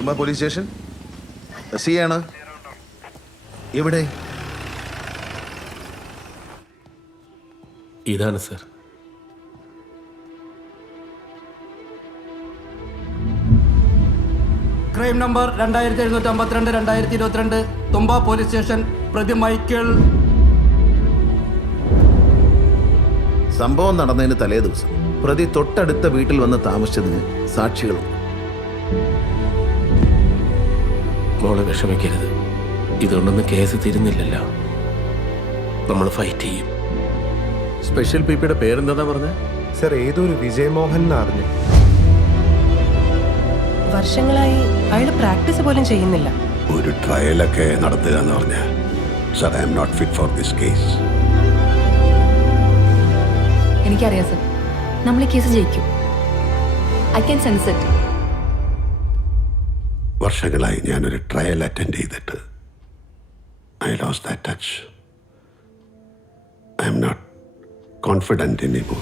തുമ്പ police station C ആണ്. എവിടെ? ഇതാണ് സർ. ക്രൈം നമ്പർ 2752/2022 തുമ്പ പോലീസ് സ്റ്റേഷൻ. പ്രതി മൈക്കിൾ. സംഭവം നടന്നതിന് തലേ ദിവസം പ്രതി തൊട്ടടുത്ത വീട്ടിൽ വന്ന് താമസിച്ചതിന് സാക്ഷികളുണ്ട്. മോളെ വിഷമിക്കരുത്. ഇതുകൊണ്ടൊന്നും കേസ് തീരുന്നില്ലല്ലോ. നമ്മൾ ഫൈറ്റ് ചെയ്യും. സ്പെഷ്യൽ പിപിയുടെ പേരെന്താ പറഞ്ഞത്? സർ, ഏതൊരു വിജയമോഹൻ എന്നറിഞ്ഞു. വർഷങ്ങളായി അയാൾ പ്രാക്ടീസ് പോലും ചെയ്യുന്നില്ല. ഒരു ട്രയലൊക്കെ നടത്തുക എന്ന് പറഞ്ഞ sir, I am not fit for this case. എനിക്കറിയാം സർ, നമ്മൾ ഈ കേസ് ജയിക്കും. I can sense it. വർഷങ്ങളായി ഞാനൊരു ട്രയൽ അറ്റൻഡ് ചെയ്തിട്ട് I lost that touch. I am not confident anymore.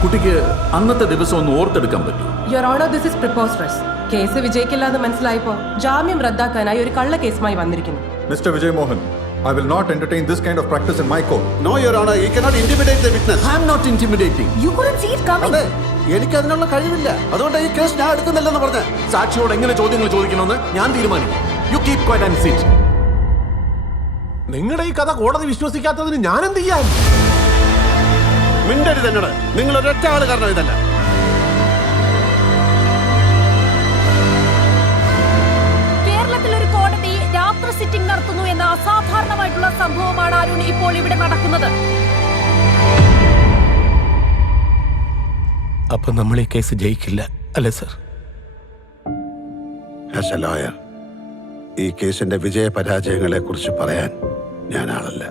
കുട്ടിക്ക് അന്നത്തെ ദിവസം ഒന്ന് ഓർത്തെടുക്കാൻ പറ്റും. Your honour, this is preposterous. Case വിജയിക്കില്ലാന്ന് മനസ്സിലായപ്പോ ജാമ്യം റദ്ദാക്കാനായി ഒരു കള്ള കേസുമായി വന്നിരിക്കുന്നു. Mr. Vijay Mohan, I will not entertain this kind of practice in my court. No, Your Honor, you cannot intimidate the witness. I am not intimidating. You couldn't see it coming. അതെ, എനിക്ക് അതിനുള്ള കഴിവില്ല. അതുകൊണ്ട് ഈ case ഞാൻ എടുക്കുന്നില്ലെന്ന് പറഞ്ഞ. സാക്ഷിയോട് എങ്ങനെ ചോദ്യങ്ങൾ ചോദിക്കണമെന്ന് ഞാൻ തീരുമാനിക്കും. You keep quiet and sit. നിങ്ങളുടെ ഈ കഥ കോടതി വിശ്വസിക്കാത്തതിന് ഞാൻ എന്ത് ചെയ്യാൻ? മിണ്ടരുത് എന്നോട്. നിങ്ങൾ ഒരൊറ്റ ആള് കാരണം ഇതല്ല. കേരളത്തിൽ ഒരു കോടതി രാത്രി സിറ്റിംഗ് നടത്തുന്നു എന്ന അസാധാരണമായിട്ടുള്ള സംഭവമാണ് അരുൺ ഇപ്പോൾ ഇവിടെ നടക്കുന്നത്. അപ്പൊ നമ്മൾ ഈ കേസ് ജയിക്കില്ല അല്ലേ സർ? ആസ് എ ലോയർ, ഈ കേസിന്റെ വിജയ പരാജയങ്ങളെ കുറിച്ച് പറയാൻ ഞാൻ ആളല്ല.